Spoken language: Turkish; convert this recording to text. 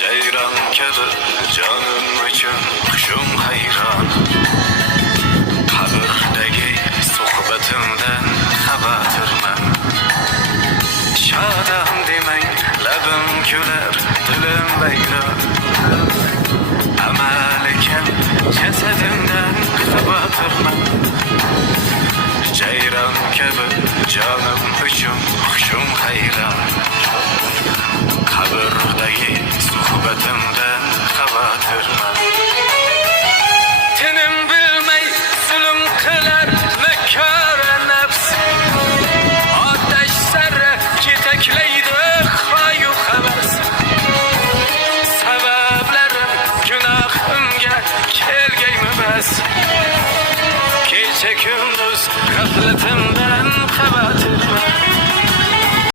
Ceyran kabi canım uchun hushim hayron. Qabrdagi suhbatimdan xabatirman. Shodam demang, labim kular, dilim bayron. Amalikam jasadimdan xabatirman. Ceyran kabi canım uchun hushim hayron.